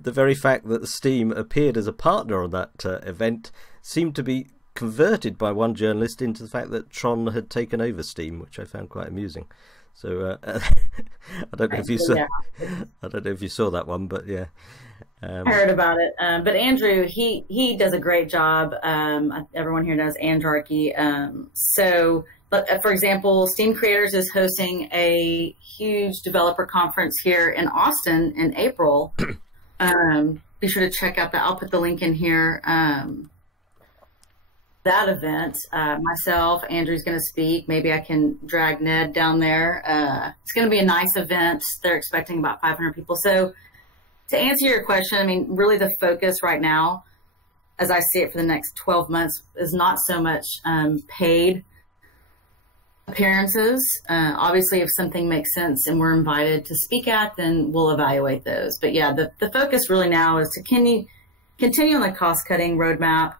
the very fact that Steem appeared as a partner on that event seemed to be converted by one journalist into the fact that Tron had taken over Steem, which I found quite amusing. So I don't know if you saw. I don't know if you saw that one, but yeah. I heard about it, but Andrew, he does a great job. Everyone here knows Andrarchy. But for example, Steem Creators is hosting a huge developer conference here in Austin in April. Be sure to check out that. I'll put the link in here. That event, myself, Andrew's going to speak. Maybe I can drag Ned down there. It's going to be a nice event. They're expecting about 500 people. So, to answer your question, really the focus right now, as I see it for the next 12 months, is not so much paid appearances. Obviously, if something makes sense and we're invited to speak at, then we'll evaluate those. But yeah, the focus really now is to continue on the cost-cutting roadmap,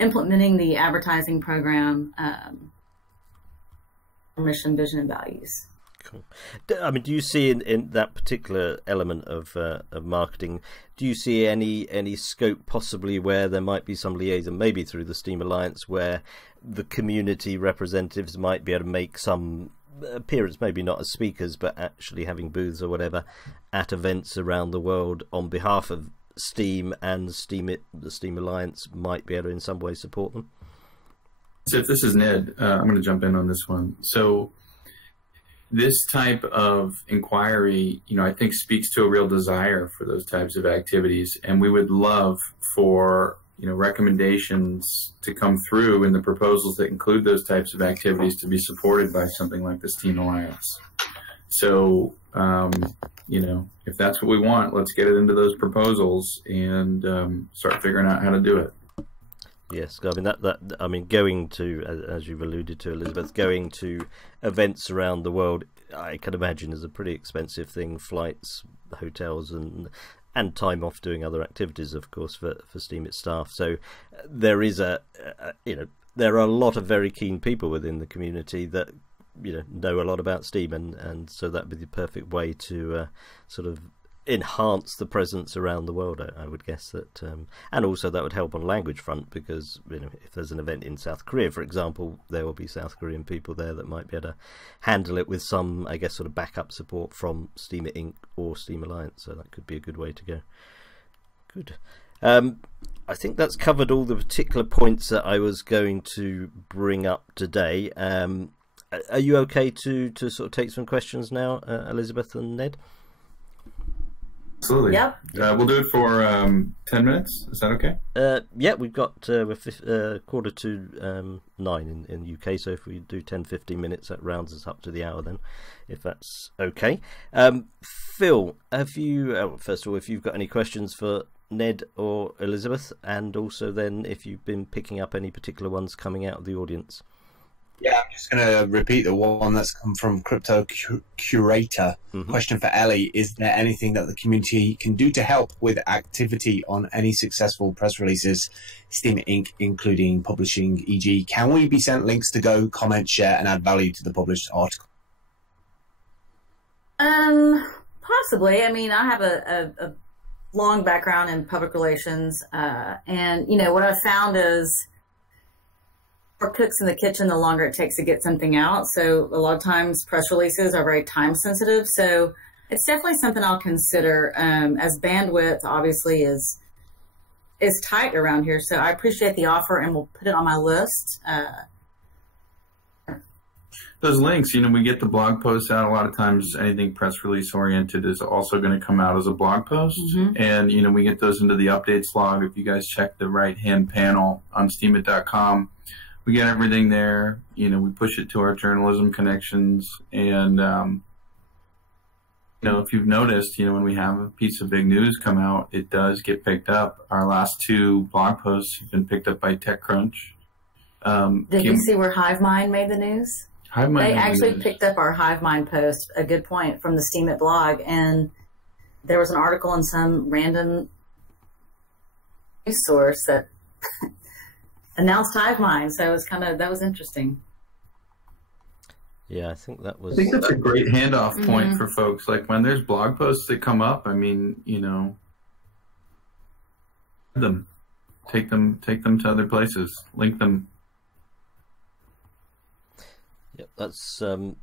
implementing the advertising program, mission, vision, and values. Cool. Do you see in that particular element of marketing, do you see any scope possibly where there might be some liaison, maybe through the Steem Alliance, where the community representatives might be able to make some appearance, maybe not as speakers, but actually having booths or whatever at events around the world on behalf of Steem and Steemit, the Steem Alliance, might be able to in some way support them? So if this is Ned, I'm going to jump in on this one. So this type of inquiry, I think speaks to a real desire for those types of activities, and we would love for recommendations to come through in the proposals that include those types of activities to be supported by something like the Steem Alliance. So, if that's what we want, let's get it into those proposals and start figuring out how to do it. Yes, I mean, going to, as you've alluded to, Elizabeth, going to events around the world, I can imagine is a pretty expensive thing. Flights, hotels, and time off doing other activities, of course, for Steemit staff. So there is there are a lot of very keen people within the community that know a lot about Steem, and so that would be the perfect way to sort of enhance the presence around the world, I would guess that, and also that would help on language front, because if there's an event in South Korea, for example, there will be South Korean people there that might be able to handle it with some, I guess, sort of backup support from Steemit Inc. or Steem Alliance. So that could be a good way to go. Good. I think that's covered all the particular points that I was going to bring up today. Are you okay to sort of take some questions now, Elizabeth and Ned? Absolutely. Yep. We'll do it for 10 minutes. Is that okay? Yeah, we've got we're quarter to 9 in the UK, so if we do 10-15 minutes, that rounds us up to the hour then, if that's okay. Phil, have you, first of all, if you've got any questions for Ned or Elizabeth, and also then if you've been picking up any particular ones coming out of the audience? Yeah, I'm just going to repeat the one that's come from Crypto Curator. Question for Ellie: is there anything that the community can do to help with activity on any successful press releases, Steem Inc., including publishing, e.g., can we be sent links to go, comment, share, and add value to the published article? Possibly. I mean, I have a long background in public relations, and what I've found is, more cooks in the kitchen, the longer it takes to get something out. So a lot of times press releases are very time sensitive. So it's definitely something I'll consider, as bandwidth obviously is tight around here. So I appreciate the offer, and we'll put it on my list. Those links, we get the blog posts out. A lot of times anything press release oriented is also going to come out as a blog post. And, we get those into the updates log. If you guys check the right-hand panel on steemit.com, we get everything there. We push it to our journalism connections. And, if you've noticed, when we have a piece of big news come out, it does get picked up. Our last 2 blog posts have been picked up by TechCrunch. Did you see where HiveMind made the news? They actually picked up our HiveMind post, a good point, from the Steemit blog. And there was an article in some random news source that announced HiveMind, so it was that was interesting. Yeah, I think that was. I think that's a great handoff point for folks. Like when there's blog posts that come up, I mean, take them to other places, link them. Yep, that's. Thank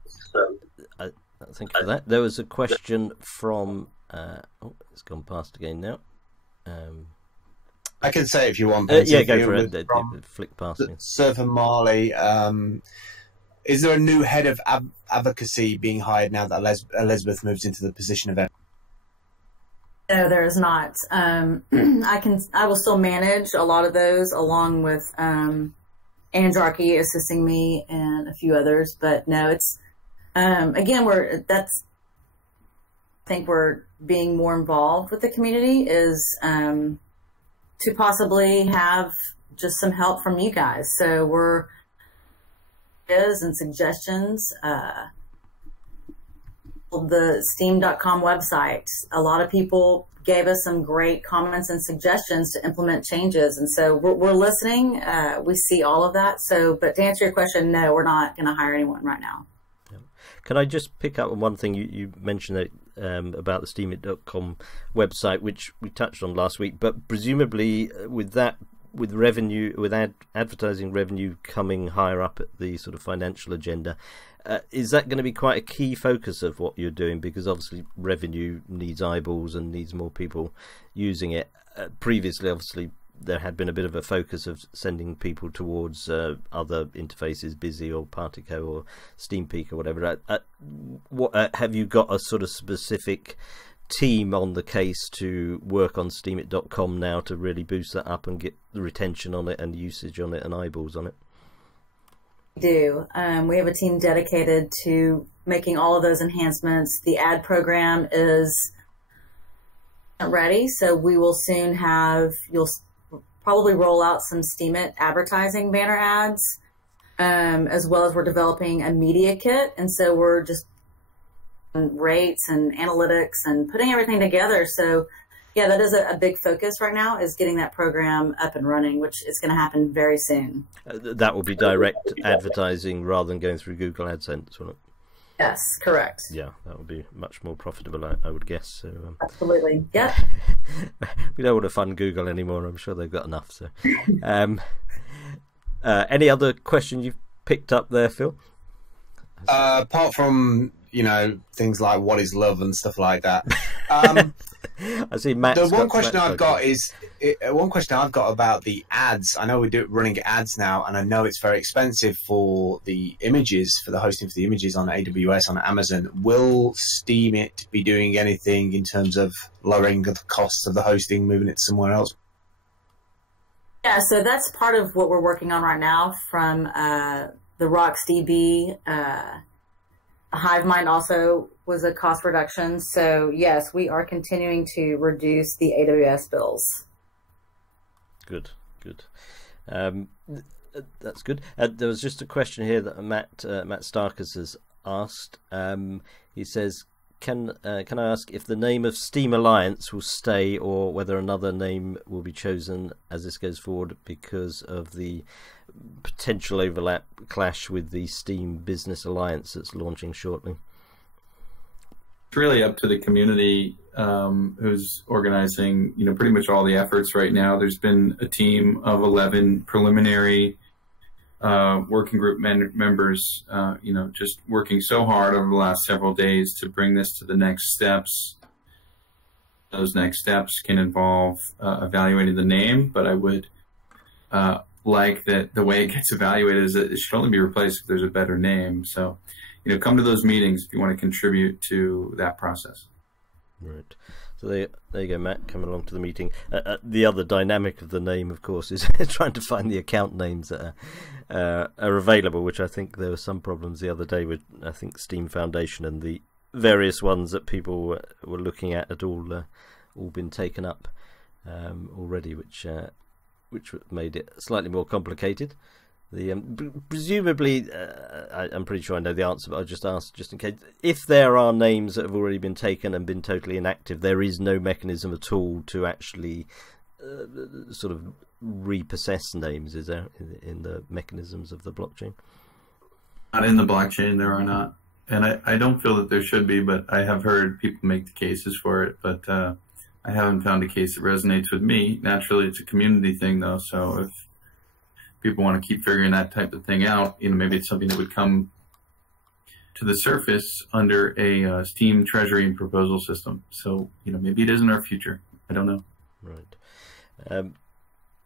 you for that. There was a question from. It's gone past again now. I can say if you want. Yeah, go for it. Flick past me. Surfer Marley, is there a new head of advocacy being hired now that Elizabeth moves into the position of? No, there is not. I will still manage a lot of those, along with Andraki assisting me and a few others. But no, it's again I think we're being more involved with the community is. To possibly have just some help from you guys. So we're ideas and suggestions. The steem.com website, a lot of people gave us some great comments and suggestions to implement changes. And so we're listening. We see all of that. So, but to answer your question, no, we're not going to hire anyone right now. Can I just pick up on one thing you mentioned that, about the Steemit.com website, which we touched on last week, but presumably with that with revenue, with advertising revenue coming higher up at the sort of financial agenda, is that going to be quite a key focus of what you're doing? Because obviously revenue needs eyeballs and needs more people using it. Previously, obviously, there had been a bit of a focus of sending people towards other interfaces, Busy or Partico or SteamPeak or whatever. Have you got a sort of specific team on the case to work on Steemit.com now to really boost that up and get the retention on it and usage on it and eyeballs on it? We do. We have a team dedicated to making all of those enhancements. The ad program is ready, so we will soon have, you'll probably roll out some Steemit advertising banner ads, as well as we're developing a media kit. And so we're just rates and analytics and putting everything together. So yeah, that is a big focus right now, is getting that program up and running, which is going to happen very soon. That will be direct advertising rather than going through Google AdSense, won't it? Yes, correct. Yeah, that would be much more profitable, I would guess. So absolutely, yeah. We don't want to fund Google anymore. I'm sure they've got enough. So, any other question you've picked up there, Phil? Apart from, you know, things like what is love and stuff like that. I see Matt. The one question I've got is about the ads. I know we're running ads now, and I know it's very expensive for the images, for the hosting for the images on AWS, on Amazon. Will Steemit be doing anything in terms of lowering the costs of the hosting, moving it somewhere else? Yeah, so that's part of what we're working on right now from the RocksDB. HiveMind also was a cost reduction. So yes, we are continuing to reduce the AWS bills. Good. That's good. There was just a question here that Matt Starkers has asked. He says, can I ask if the name of Steam Alliance will stay, or whether another name will be chosen as this goes forward because of the potential overlap clash with the Steam Business Alliance that's launching shortly? It's really up to the community who's organizing, you know, pretty much all the efforts right now. There's been a team of 11 preliminary working group members, you know, just working so hard over the last several days to bring this to the next steps. Those next steps can involve evaluating the name, but I would like that the way it gets evaluated is that it should only be replaced if there's a better name. So, you know, come to those meetings if you want to contribute to that process. Right. So there you go, Matt, coming along to the meeting. The other dynamic of the name, of course, is trying to find the account names that are available, which I think there were some problems the other day with, I think, Steam Foundation and the various ones that people were looking at had all been taken up already, which made it slightly more complicated. Presumably, I'm pretty sure I know the answer, but I'll just ask just in case. If there are names that have already been taken and been totally inactive, there is no mechanism at all to actually sort of repossess names, is there, in the mechanisms of the blockchain? Not in the blockchain, there are not. And I don't feel that there should be, but I have heard people make the cases for it. But I haven't found a case that resonates with me. Naturally, it's a community thing, though, so if people want to keep figuring that type of thing out, you know, maybe it's something that would come to the surface under a Steam treasury and proposal system. So, you know, maybe it is in our future. I don't know. Right.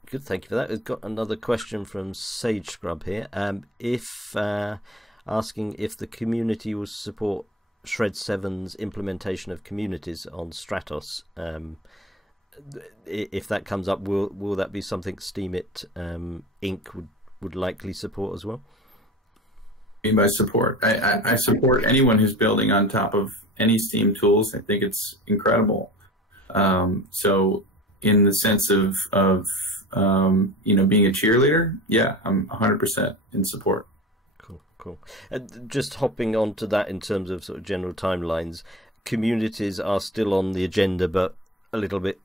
Good, thank you for that. We've got another question from Sage Scrub here. Asking if the community will support Shred 7's implementation of communities on Stratos. If that comes up, will that be something Steemit Inc. would likely support as well? I mean by support, I support anyone who's building on top of any Steam tools. I think it's incredible. So in the sense of you know, being a cheerleader, yeah, I'm 100% in support. Cool. Just hopping on to that in terms of sort of general timelines, communities are still on the agenda, but a little bit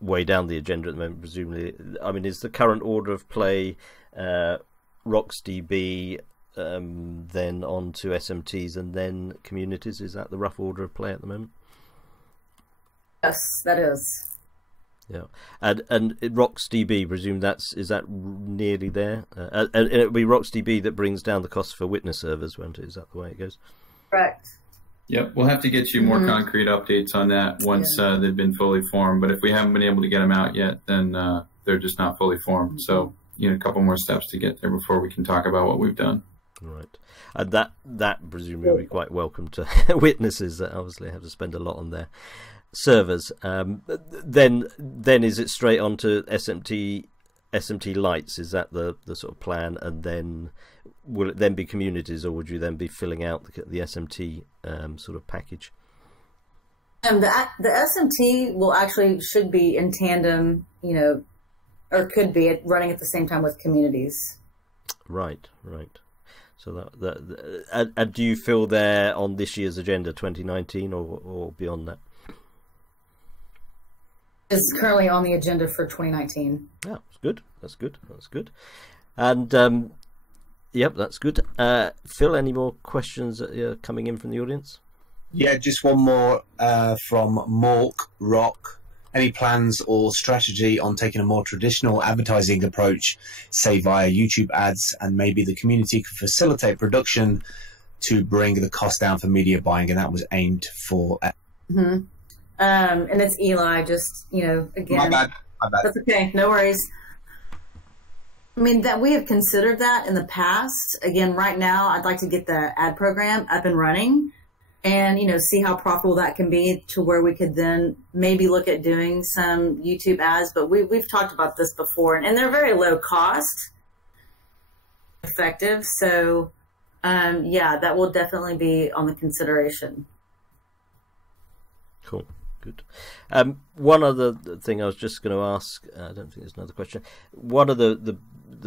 way down the agenda at the moment, presumably. I mean, is the current order of play RocksDB, then on to SMTs, and then communities? Is that the rough order of play at the moment? Yes, that is. Yeah, and RocksDB, presume is that nearly there? And it'll be RocksDB that brings down the cost for witness servers, won't it? Is that the way it goes? Correct. Yep, we'll have to get you more concrete updates on that once they've been fully formed. But if we haven't been able to get them out yet, then they're just not fully formed. So, a couple more steps to get there before we can talk about what we've done. Right. And that presumably will be quite welcome to witnesses that obviously have to spend a lot on their servers. Then is it straight on to SMT lights? Is that the sort of plan? And then will it then be communities, or would you then be filling out the SMT sort of package? The SMT should be in tandem, or could be running at the same time with communities. Right. So and do you feel they're on this year's agenda, 2019, or beyond that? Is currently on the agenda for 2019. Yeah, that's good. And yep, that's good. Phil, any more questions coming in from the audience? Yeah, just one more from Mork Rock. Any plans or strategy on taking a more traditional advertising approach, say via YouTube ads, and maybe the community could facilitate production to bring the cost down for media buying? And that was aimed for... and it's Eli, just, again. My bad. That's okay, no worries. I mean, that we have considered that in the past. Again, right now, I'd like to get the ad program up and running and, see how profitable that can be to where we could then maybe look at doing some YouTube ads. But we've talked about this before, and they're very low cost, effective. So, that will definitely be on the consideration. Cool. Good. One other thing I was just going to ask, I don't think there's another question. One of the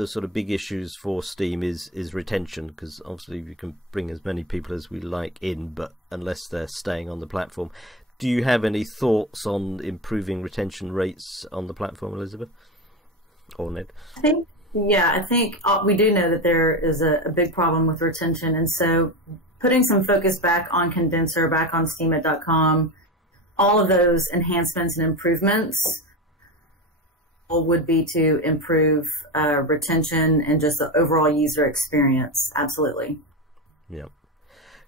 sort of big issues for Steem is retention, because obviously we can bring as many people as we like in, but unless they're staying on the platform. Do you have any thoughts on improving retention rates on the platform, Elizabeth? Or Ned? I think we do know that there is a big problem with retention, and so putting some focus back on Condenser, back on Steemit.com, all of those enhancements and improvements would be to improve retention and just the overall user experience. Absolutely. Yeah,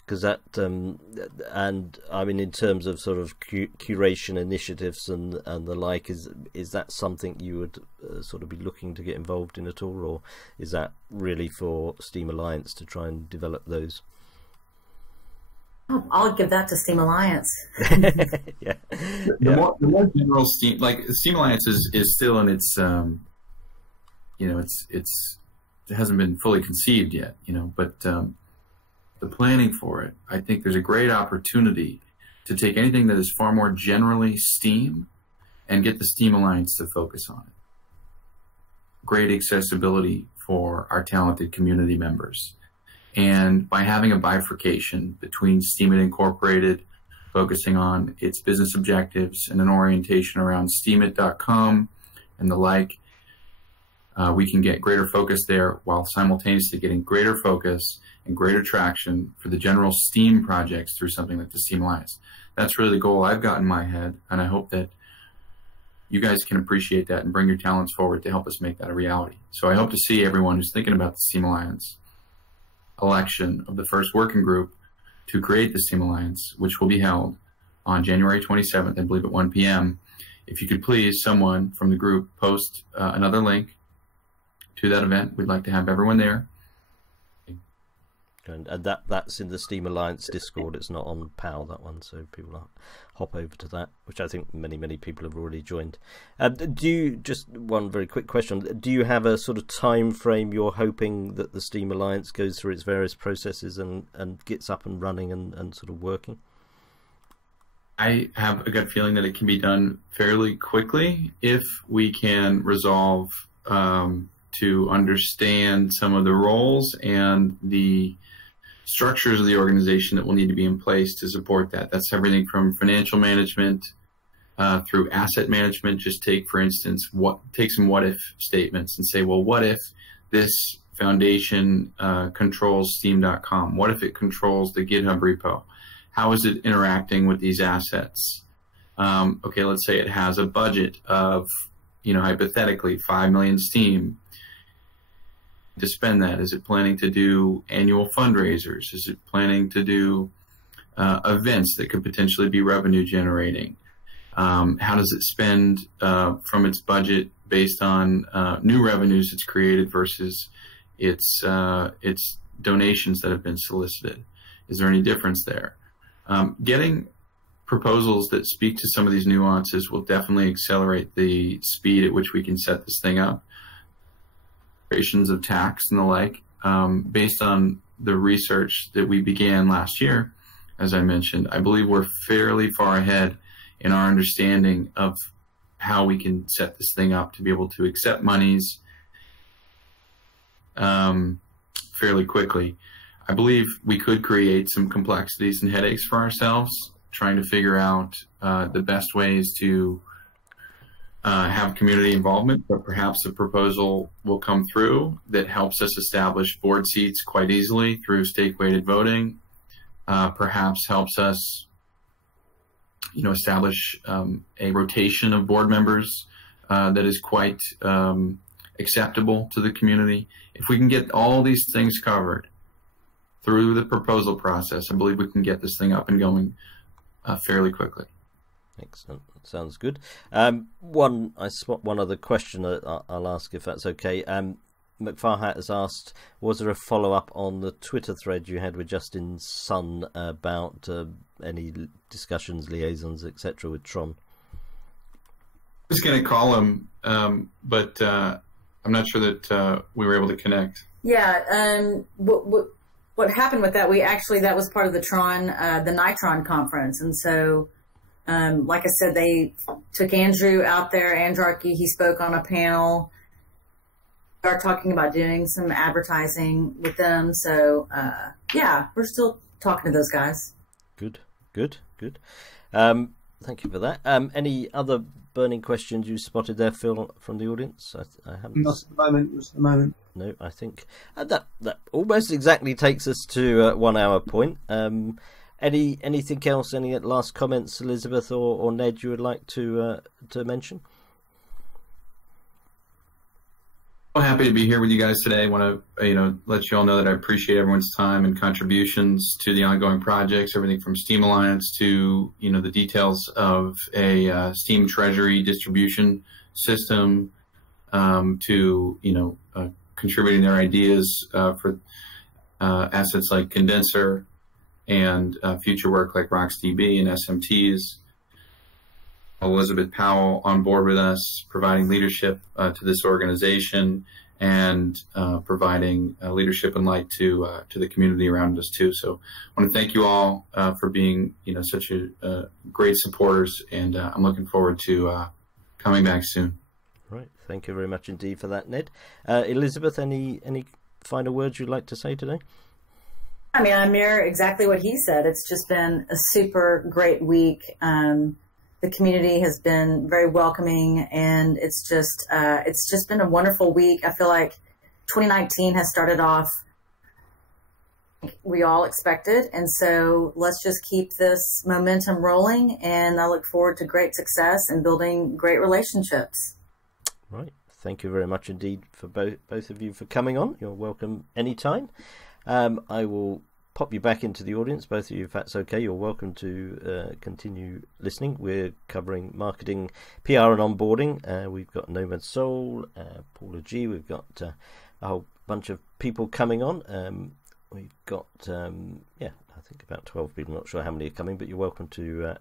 because that and I mean, in terms of sort of curation initiatives and the like, is that something you would sort of be looking to get involved in at all, or is that really for Steem Alliance to try and develop those? I'll give that to Steem Alliance. Yeah. The more general Steem, like Steem Alliance is still in its, it hasn't been fully conceived yet, but the planning for it, I think there's a great opportunity to take anything that is far more generally Steem and get the Steem Alliance to focus on it. Great accessibility for our talented community members. And by having a bifurcation between Steemit Incorporated, focusing on its business objectives and an orientation around Steemit.com and the like, we can get greater focus there while simultaneously getting greater focus and greater traction for the general Steem projects through something like the Steem Alliance. That's really the goal I've got in my head, and I hope that you guys can appreciate that and bring your talents forward to help us make that a reality. So I hope to see everyone who's thinking about the Steem Alliance election of the first working group to create the Steem Alliance, which will be held on January 27th, I believe at 1 p.m. If you could please, someone from the group post another link to that event. We'd like to have everyone there. And that's in the Steem Alliance Discord. It's not on PAL, that one, so people hop over to that, which I think many people have already joined. Just one very quick question, do you have a sort of time frame you're hoping that the Steem Alliance goes through its various processes and gets up and running and sort of working? I have a gut feeling that it can be done fairly quickly if we can resolve to understand some of the roles and the structures of the organization that will need to be in place to support that. That's everything from financial management through asset management. Just take, for instance, take some what if statements and say, well, what if this foundation controls Steem.com? What if it controls the GitHub repo? How is it interacting with these assets? Okay, let's say it has a budget of, hypothetically 5 million Steem to spend that. Is it planning to do annual fundraisers? Is it planning to do events that could potentially be revenue generating? How does it spend from its budget based on new revenues it's created versus its donations that have been solicited? Is there any difference there? Getting proposals that speak to some of these nuances will definitely accelerate the speed at which we can set this thing up. Operations of tax and the like, based on the research that we began last year, as I mentioned, I believe we're fairly far ahead in our understanding of how we can set this thing up to be able to accept monies fairly quickly. I believe we could create some complexities and headaches for ourselves, trying to figure out the best ways to have community involvement, but perhaps a proposal will come through that helps us establish board seats quite easily through stake-weighted voting, perhaps helps us establish a rotation of board members that is quite acceptable to the community. If we can get all these things covered through the proposal process, I believe we can get this thing up and going fairly quickly. Excellent. Sounds good. I spot one other question I'll ask if that's okay. McFarhat has asked, was there a follow-up on the Twitter thread you had with Justin's son about any discussions, liaisons, etc. with Tron? I was going to call him, but I'm not sure that we were able to connect. Yeah. What happened with that? That was part of the Tron, the Nitron conference. And so, like I said, they took Andrew out there, Andrarchy. He spoke on a panel. We are talking about doing some advertising with them. So, yeah, we're still talking to those guys. Good. Thank you for that. Any other burning questions you spotted there, Phil, from the audience? I haven't. Not at the moment. No, I think that almost exactly takes us to 1 hour point. Anything else? Any last comments, Elizabeth or Ned, you would like to mention? I'm happy to be here with you guys today. I want to, let you all know that I appreciate everyone's time and contributions to the ongoing projects, everything from Steem Alliance to, the details of a Steem Treasury distribution system, to, contributing their ideas for assets like Condenser and future work like RocksDB and SMTs. Elizabeth Powell on board with us, providing leadership to this organization and providing leadership and light to the community around us too. So I want to thank you all for being, such great supporters, and I'm looking forward to coming back soon. Right. Thank you very much indeed for that, Ned. Elizabeth, any final words you'd like to say today? I mean, I mirror exactly what he said. It's just been a super great week. The community has been very welcoming, and it's just been a wonderful week. I feel like 2019 has started off like we all expected, and so let's just keep this momentum rolling, and I look forward to great success and building great relationships. Right. Thank you very much indeed for both of you for coming on. You're welcome anytime. I will pop you back into the audience, both of you, if that's okay. You're welcome to continue listening. We're covering marketing, PR and onboarding. We've got Nomad Soul, Paula G. We've got a whole bunch of people coming on. We've got, I think about 12 people. Not sure how many are coming, but you're welcome to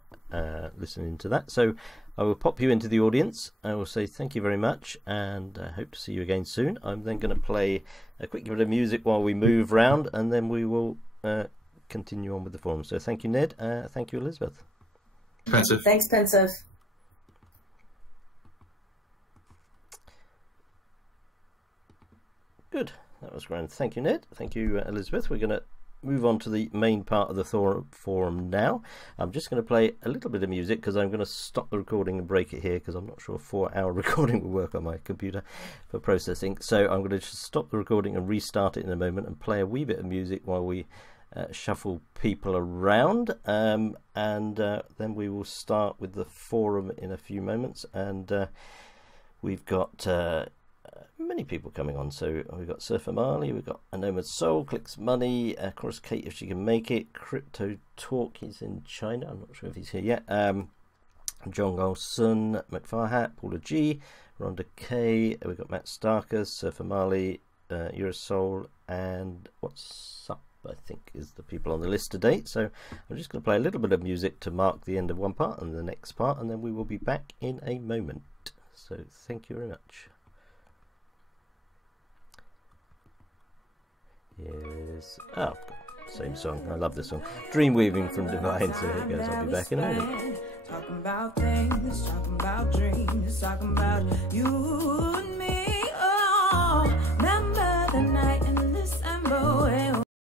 listen into that. So I will pop you into the audience. I will say thank you very much, and I hope to see you again soon. I'm then going to play a quick bit of music while we move round, and then we will continue on with the forum. So thank you, Ned. Thank you, Elizabeth. Pensive. Thanks, Pensive. Good. That was grand. Thank you, Ned. Thank you, Elizabeth. We're going to move on to the main part of the forum now. I'm just going to play a little bit of music because I'm going to stop the recording and break it here because I'm not sure a 4-hour recording will work on my computer for processing. So I'm going to just stop the recording and restart it in a moment and play a wee bit of music while we shuffle people around, and then we will start with the forum in a few moments. And we've got many people coming on. So we've got Surfer Marley, we've got Anoma Soul, Clicks Money, of course Kate if she can make it, Crypto Talk, he's in China, I'm not sure if he's here yet, John Golson, McFarhat, Paula G, Rhonda K, we've got Matt Starker, Surfer Marley, Eurosol, and What's Up, I think is the people on the list today. So I'm just going to play a little bit of music to mark the end of one part and the next part, and then we will be back in a moment. So thank you very much. Yes. Oh, same song. I love this song. Dreamweaving from Divine. So here goes. I'll be back in a moment. Talking about things, talking about dreams, talking about you.